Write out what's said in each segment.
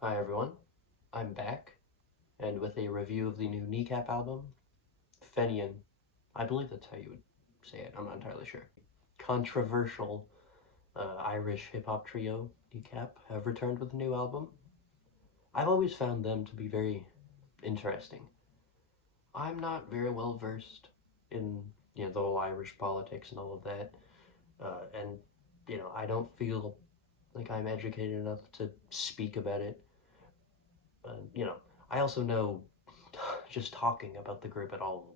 Hi everyone, I'm back, and with a review of the new Kneecap album, Fenian. I believe that's how you would say it, I'm not entirely sure. Controversial Irish hip-hop trio, Kneecap, have returned with a new album. I've always found them to be very interesting. I'm not very well versed in, the whole Irish politics and all of that, and, I don't feel like I'm educated enough to speak about it. You know, I also know just talking about the group at all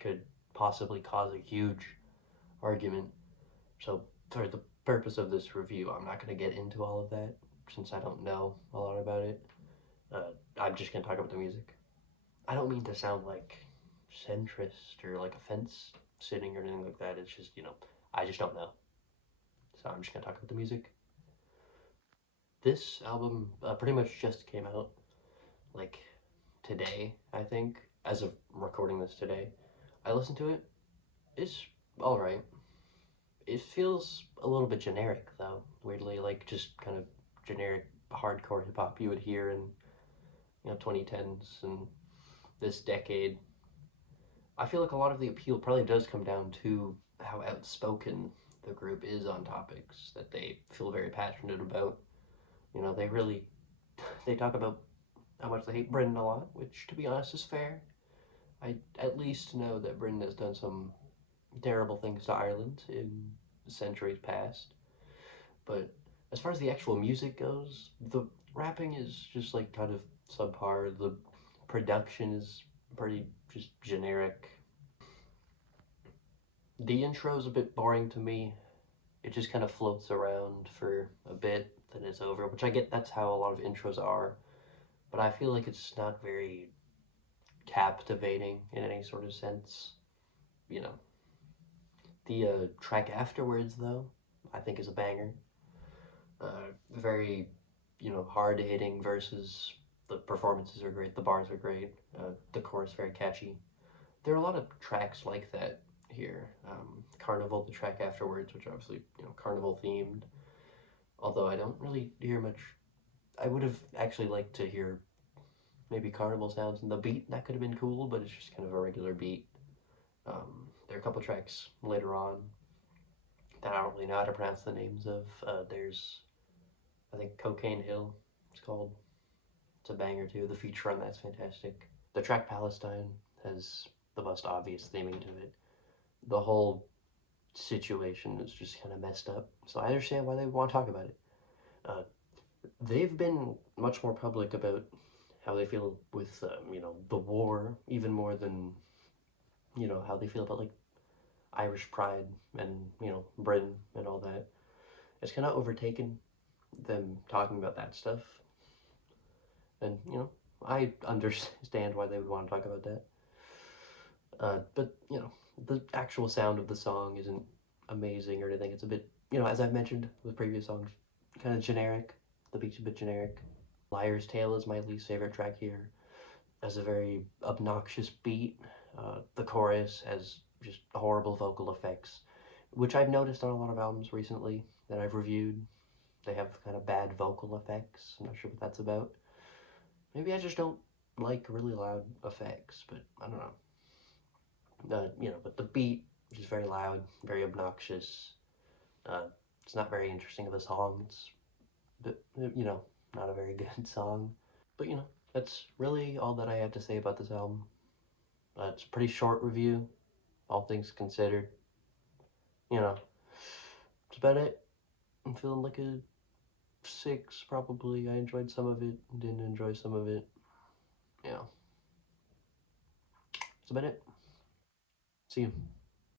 could possibly cause a huge argument. So for the purpose of this review, I'm not going to get into all of that since I don't know a lot about it. I'm just going to talk about the music. I don't mean to sound like centrist or like a fence sitting or anything like that. It's just, I just don't know. So I'm just going to talk about the music. This album pretty much just came out like today, I think, as of recording this today. I listened to it. It's all right. It feels a little bit generic though, weirdly, like just kind of generic hardcore hip hop you would hear in 2010s and this decade. I feel like a lot of the appeal probably does come down to how outspoken the group is on topics that they feel very passionate about. They really they talk about how much they hate Britain a lot, which to be honest is fair. I at least know that Britain has done some terrible things to Ireland in centuries past. But as far as the actual music goes, the rapping is just like kind of subpar. The production is pretty just generic. The intro is a bit boring to me. It just kind of floats around for a bit, then it's over, which I get that's how a lot of intros are. But I feel like it's not very captivating in any sort of sense. You know, the track afterwards, though, I think is a banger. Very, hard hitting verses. The performances are great. The bars are great. The chorus very catchy. There are a lot of tracks like that here. Carnival, the track afterwards, which obviously carnival themed. Although I don't really hear much. I would have actually liked to hear maybe carnival sounds and the beat. That could have been cool, but it's just kind of a regular beat. There are a couple tracks later on that I don't really know how to pronounce the names of. There's I think Cocaine Hill. It's called. It's a banger too. The feature on that's fantastic. The track Palestine has the most obvious theming to it. The whole situation is just kind of messed up. So I understand why they want to talk about it. Uh, they've been much more public about how they feel with, the war, even more than, how they feel about, like, Irish pride and, Britain and all that. It's kind of overtaken them talking about that stuff. And, I understand why they would want to talk about that. But, the actual sound of the song isn't amazing or anything. It's a bit, as I've mentioned with previous songs, kind of generic. The beat's a bit generic. Liar's Tale is my least favorite track here. Has a very obnoxious beat. The chorus has just horrible vocal effects, which I've noticed on a lot of albums recently that I've reviewed. They have kind of bad vocal effects. I'm not sure what that's about. Maybe I just don't like really loud effects, but I don't know. But the beat is very loud, very obnoxious. Uh, it's not very interesting of a song. It's, not a very good song. But, that's really all that I have to say about this album. It's a pretty short review, all things considered. You know, that's about it. I'm feeling like a 6, probably. I enjoyed some of it, didn't enjoy some of it. Yeah, that's about it. See you.